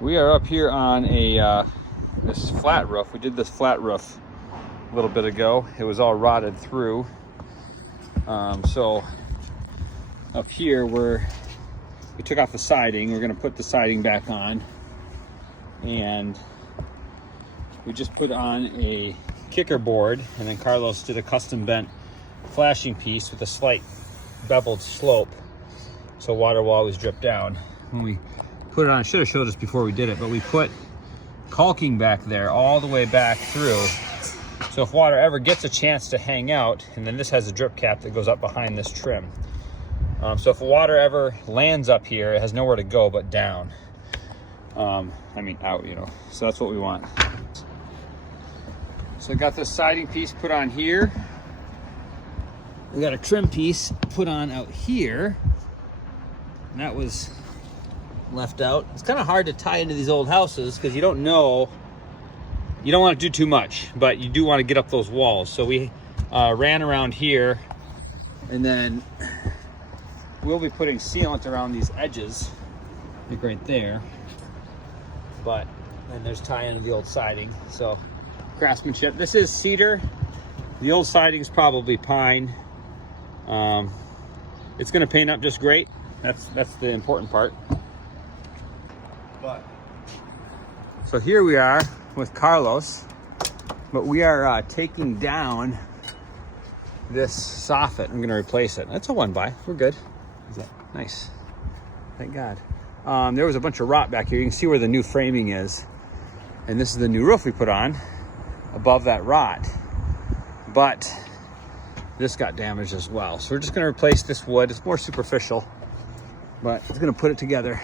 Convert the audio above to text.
We are up here on a this flat roof. We did this flat roof a little bit ago. It was all rotted through. So up here we took off the siding. We're gonna put the siding back on, and we just put on a kicker board, and then Carlos did a custom bent flashing piece with a slight beveled slope, so water will always drip down. When we put it on, I should have showed this before we did it, but we put caulking back there all the way back through, so if water ever gets a chance to hang out, and then this has a drip cap that goes up behind this trim, so if water ever lands up here, it has nowhere to go but down. I mean out, you know, so that's what we want. So I got this siding piece put on here. We got a trim piece put on out here, and that was left out. It's kind of hard to tie into these old houses because you don't know, you don't want to do too much, but you do want to get up those walls. So we ran around here, and then we'll be putting sealant around these edges, like right there. But then there's tie into the old siding. So craftsmanship. This is cedar. The old siding is probably pine. It's going to paint up just great. That's the important part. But so here we are with Carlos, but we are taking down this soffit. I'm going to replace it. That's a 1x. We're good. Is that nice? Thank God. There was a bunch of rot back here. You can see where the new framing is, and this is the new roof we put on above that rot. But this got damaged as well. So we're just going to replace this wood. It's more superficial, but it's going to put it together.